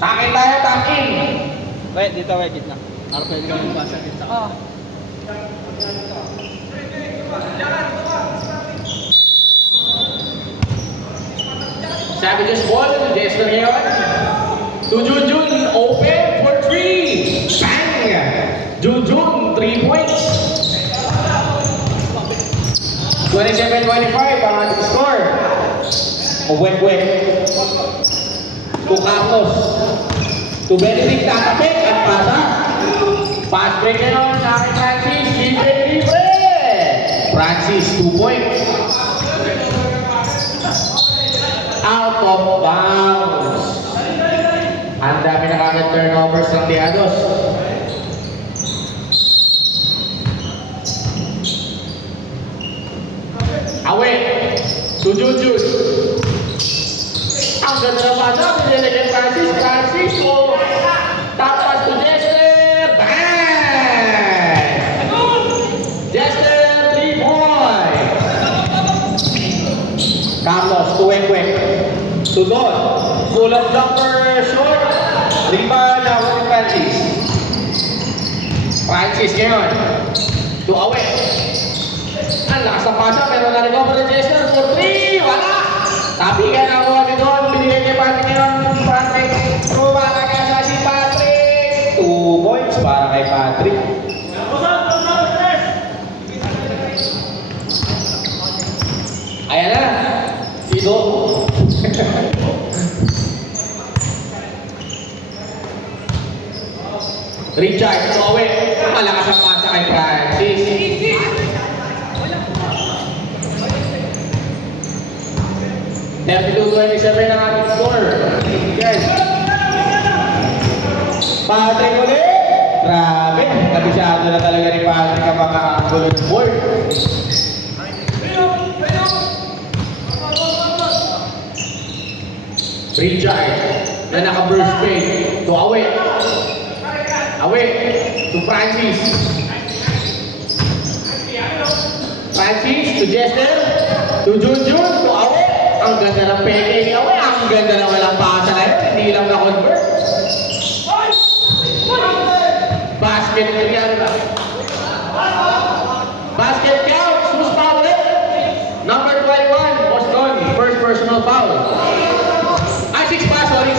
Takin tayo, takin. Wait, dito, wait, gitna. Para pwede ka magbasa dito. Savages ball, Jester ngayon. To Junjun, open for 3. Bang! Junjun, 3 points. 27-25 ang ating score. Wet. To Carlos. To Benedict, tatapik at pasa. Pass break ngayon sa aking Francis. Libre. Francis, 2 points. Out of bounds. Ang dami na kagad turnovers ng Diados. Away to Junjun. Ang ganda na pasa. Pinilagay Francis. Top pass to Jester. Bang! Jester, 3 points. Carlos to Wek. To Don. Full of jumper short. Rebound na with Francis. Francis ngayon. To Away. Ang lakas ng pasa pero na-recover ni Jester for 3. Wala. Tapi ka na mo ni Don. Binigay kay Patrick ngayon. Patrick. Rumaka ka sa si Patrick. 2 points para kay Patrick. Ayan na. Ito. Richard, to Away. Malakas ang pasa kay Francis. Happy to 27 ang ating score. Yes. Patrick ulit. Grabe. Kabisado na talaga ni Patrick ang mga angulo ng board. Richard na naka-burst fade. To Away. Away. To Francis. Francis to Jester. To Junjun. To Away. Ang ganda ng peke ni Away. Ang ganda na walang pasa na yun. Hindi lang na-convert. Basket yan ba? Basket counts. Who's foul it? Number 21. Boston. First personal foul. Ah, 6 pa. Sorry.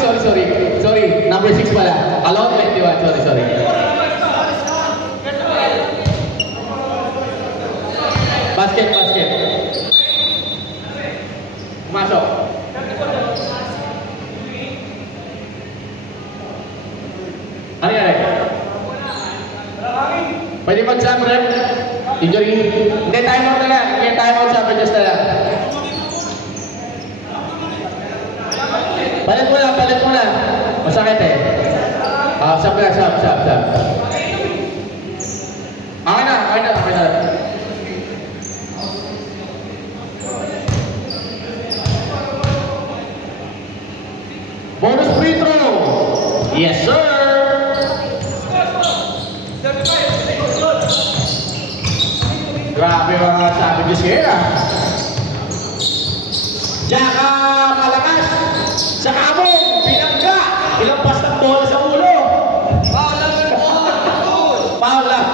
Number 6 pala. Alone 21. Sorry. Basket. Masuk. Ano yan? Pwede mag-jump rep? Injury. Hindi, time out na lang. Hindi, time out sa just na lang. Palit mo lang. Masakit eh. Sab. Okay na. Bonus free throw. Yes, sir. Grabe mga Savages ngayon. Jaka malakas. Sa kamong, pinangga. Ilampas ng bola sa ulo. Foul lang.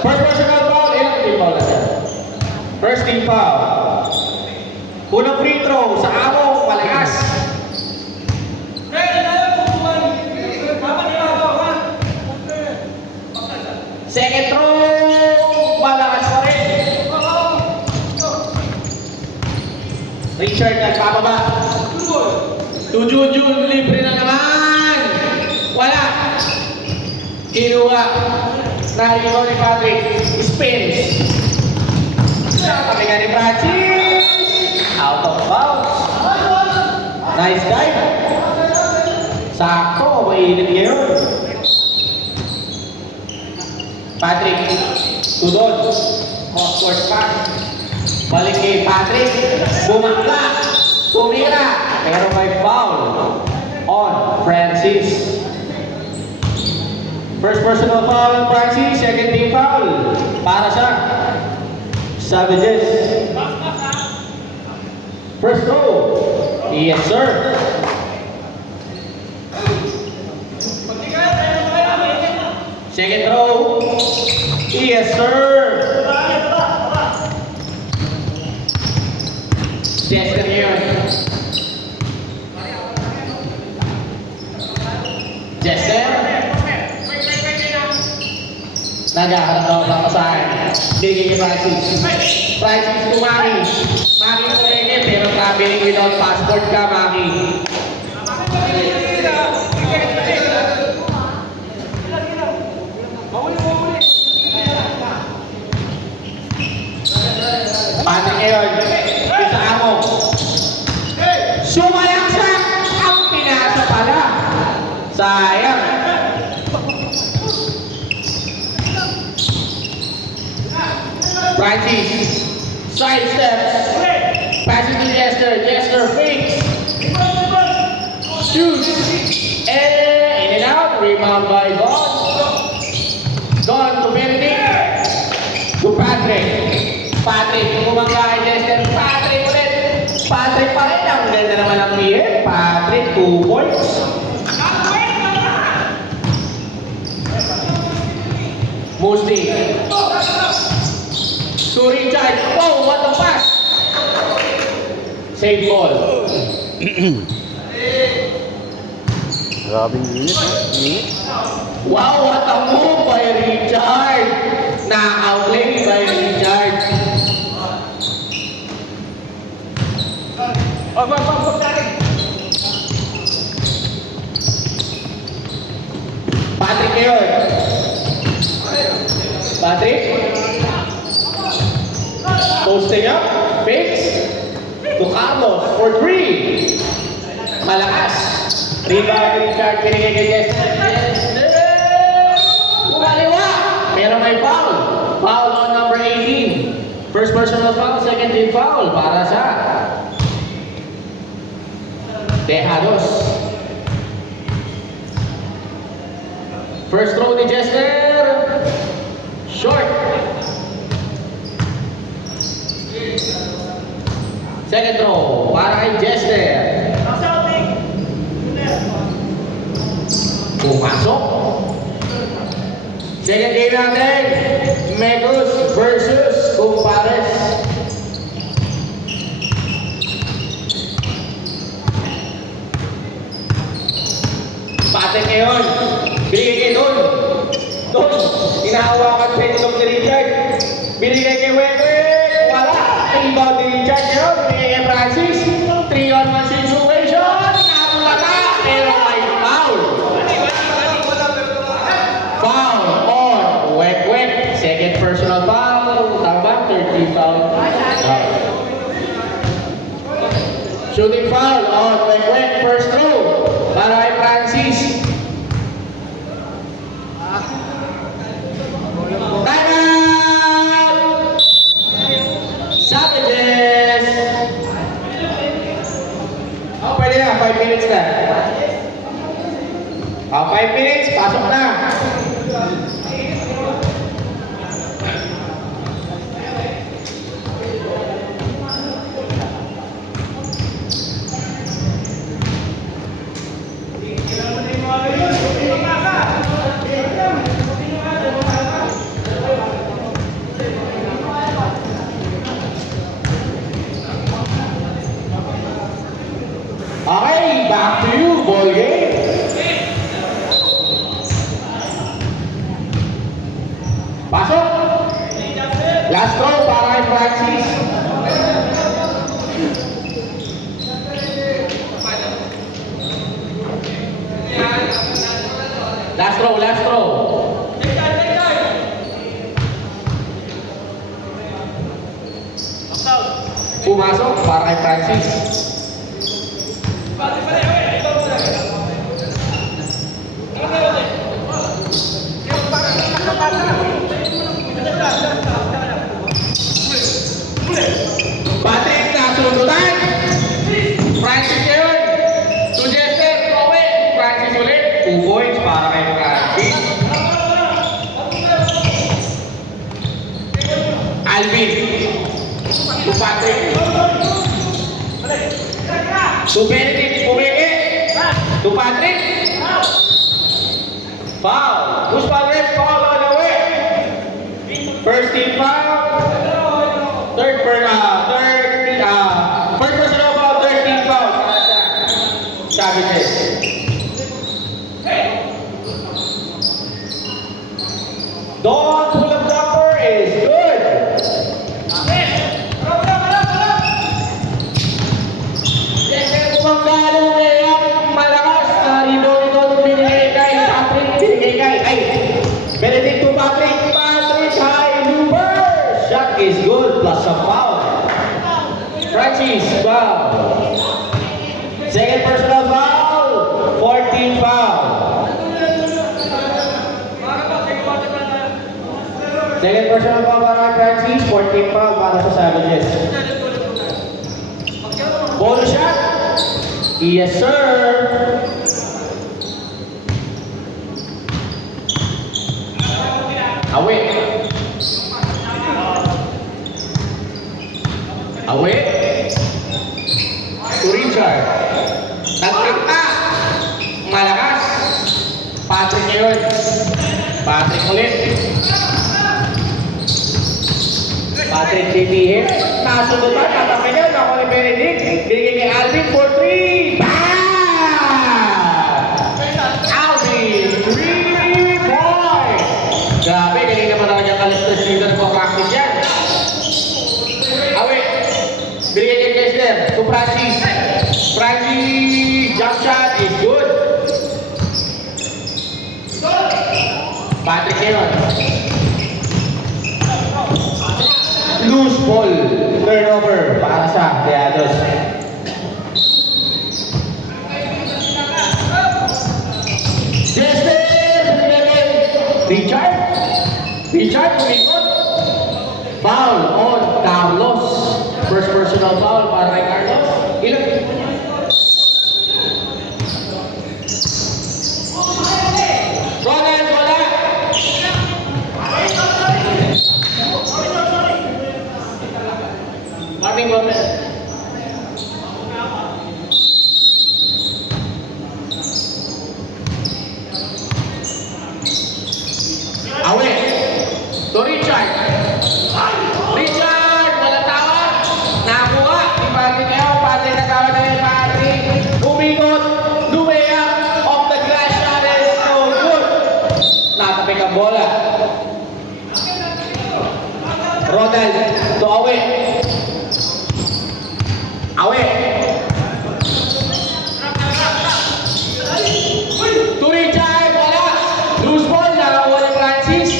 First personal foul. Ilang team foul na siya? First team foul. Unang free throw sa among malakas. Second throw, malakas pa rin. Richard nagpapaba. To Junjun, libre na naman. Wala. Kinuha. Narigaw ni Patrick. Spins. Kami nga ni Francis. Out of bounds. Nice dive. Sakto, mainit ngayon. Patrick, Tudon, cross-court pass. Balik kay Patrick, bumakla, tumira, pero may foul on Francis. First personal foul on Francis, second team foul para sa Savages. First throw. Yes, sir. Second throw. Yes, sir. Jester yun. Jester. Naghaharap daw ako sa akin. Bigay kay Francis. Francis to Maki. Maki mo kaya pero traveling without passport ka, Maki. Patrick ngayon. Isa ako. Sumayaksak ang pinasa pala. Sayang. Francis. Side steps. Passes to Jester. Jester fakes. Shoots. In and out. Rebound by Don. Don to Benedict. To Patrick. Patrick, kumangga kay Jester. Patrick ulit. Patrick pa rin. Ang ganda naman ang PM. Patrick, 2 points. Musti. Suri charge. Oh, what a pass. Save ball. Grabing unit, no? Unit. Wow, what a move by Richard. Na-outplay by Richard. Patrick ngayon. Patrick. Posting up. Fix. To Carlos for 3. Malakas. Rebound Richard. Pinigay kay Jester. Kumaliwa. Pero may foul. Foul on number 18. First personal foul, second team foul para sa Tejados. First throw ni Jester. Short. Second throw para kay Jester. Pumasok. Second game natin, Megus versus Kumpares. Patrick ngayon, binigay kay Don. Don, inahawakan pa yung ni Richard. Binigay kay Wewe, wala. Rebound ni Richard ngayon, binigay kay Francis. 3-on-1 situation, nakapulata, pero may foul. Foul on Wek. Second personal foul. Tama, 30 foul. Shooting foul on Wek. First throw para kay Francis. Time out! Savages! Oh, pwede na. 5 minutes na. 5 minutes. Pasok na. Okay, back to you, ball game. Pasok. Last throw para kay Francis. Last throw. Pumasok para kay Francis. Patrick nasundutan. Francis yun. To Jester, Chloe. Francis ulit. 2 points para kay Francis. Alvin. To Patrick. To Benedict. Pumeke. To Patrick. Foul. Who's Patrick? Foul on the way. First team foul. First personal foul. Third team foul. Para sa Savages. Don pull-up jumper is good. Kumanggalo layup malakas na rebound binigay kay Patrick. Binigay kay Benedict to Patrick. Patrick high looper. Shot is good plus a foul. Francis foul. Second personal foul. 14 foul. Second personal foul para Francis, 14 foul para sa Savages. Ball shot? Yes, sir. Away. Away. To Richard. Nagkita. Malakas. Patrick ngayon. Patrick ulit. Patrick titihip. Nasundutan. Tatapin niya. Nakuha ni Benedict. Binigay kay Alvin for 3. Bang! Alvin. 3 points. Grabe. Kanina pa naman yung kalistas dito sa practice yan. Away. Binigay kay Kessler. To Francis. Francis. Jump shot is good. Patrick ngayon. Loose ball. Turnover para sa Teados. Jester! Richard? Richard, kumikot. Foul on Carlos. First personal foul para kay Carlos. Ilan? Ronald, wala. Marvin Gomez. Away. To Richard. Richard, wala tawag. Nakuha. Ipagin niya. Patrick nagkawad na yung Patrick. Umikot. Lumea. Off the glass shot is so good. Natapik ang bola. Ronald. To away. Away. To Richard, wala. Loose ball na wala Francis.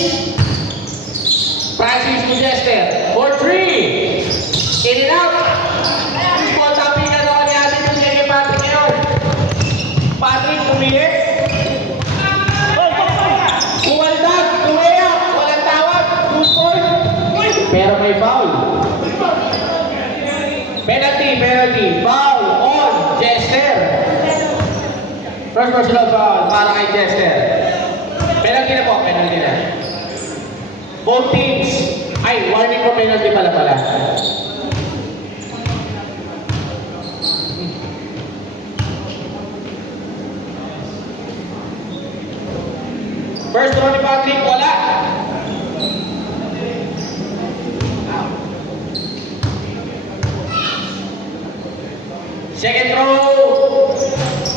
Francis to Jester. For 3. In and out. Loose ball, tapi ka naman ni atin yung kay Patrick ngayon. Patrick, pumilit. Kumaldag, tumaya. Walang tawag. Loose ball. Pero may foul. Penalty. Foul on Jester. First personal foul para kay Jester. Penalty na po, penalty na. Both teams. Ay, warning for penalty pala. First throw ni Patrick, wala. Second throw,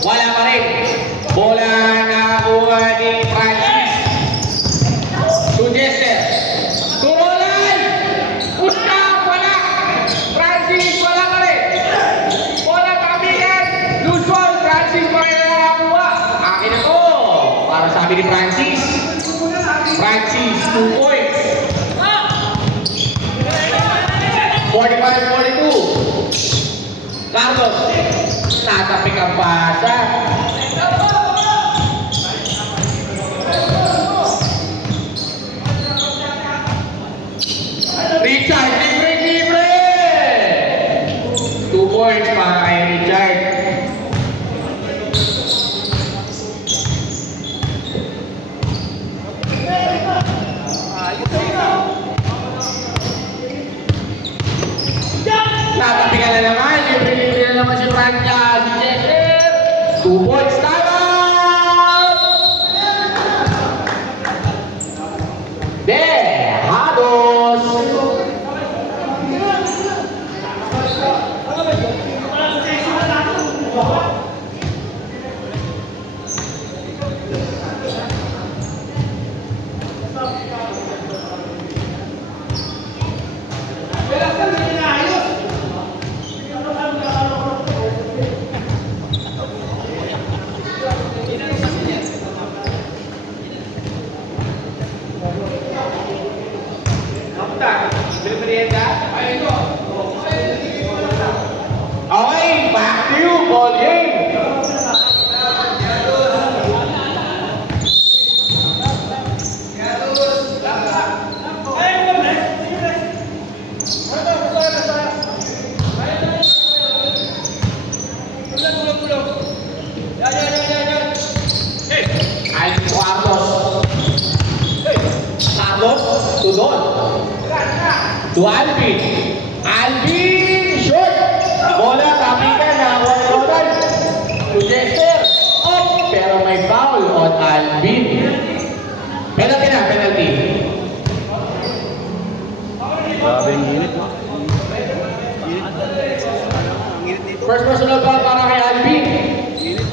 wala pa rin. Bola na kuha ni Francis. To Jester. To Roland. Pusta, wala. Francis, wala pa rin. Bola kamigan. Loose ball, Francis pa rin na nakakuha. Akin na to. Para sabi ni Francis. Francis, 2 points. 45-42. Carlos, natapik ang pasa. Richard, libre! 2 points para kay Richard. 2 points. Time out! Dejados. Okay, back to you, ball game. Alvin Cuartos. Carlos, to Don. To Alvin. Alvin, short. Bola, kapitan na Rodan. To Jester. Oh, pero may foul on Alvin. Penalty na, penalty. Grabe yung init, no? Init. Ang init dito. First personal foul para kay Alvin. Init.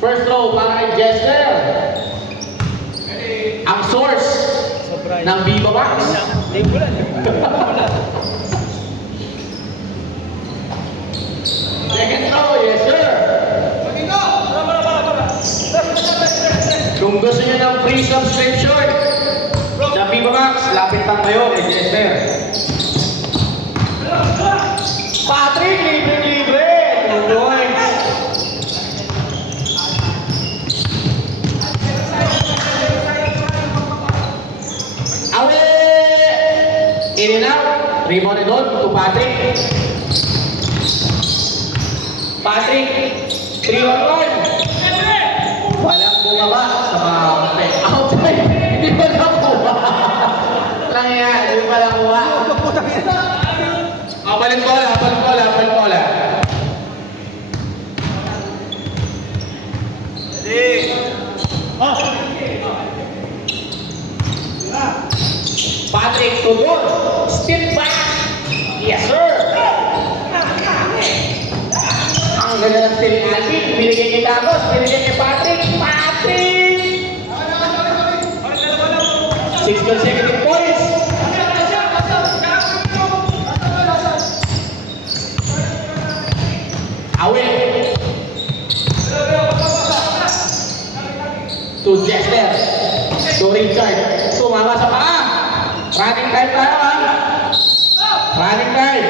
First throw para kay Jester. Ang source Sobra. ng Viva Max. Libulan. Second throw, yes sir. Kung gusto niyo ng free subscription sa Viva Max, lapit lang kayo kay Jester. Patrick, libre-libre. 2 points. Awe! In and out. Rebound doon to Patrick. Patrick, 3-on-1. Walang bumaba sa mga outside. Hindi mo nakuha. Lang yan, hindi mo nakuha. Balik bola, balik bola, balik bola. Patrick Tudor, step back. Yes sir. Ang ganda ng steal ni Alvin, binigay kay Dagos, binigay kay Patrick. Patrick! 6 consecutive points. Away. To Jester. To Richard. Sumama sa paa. Running time tayo ha. Running time.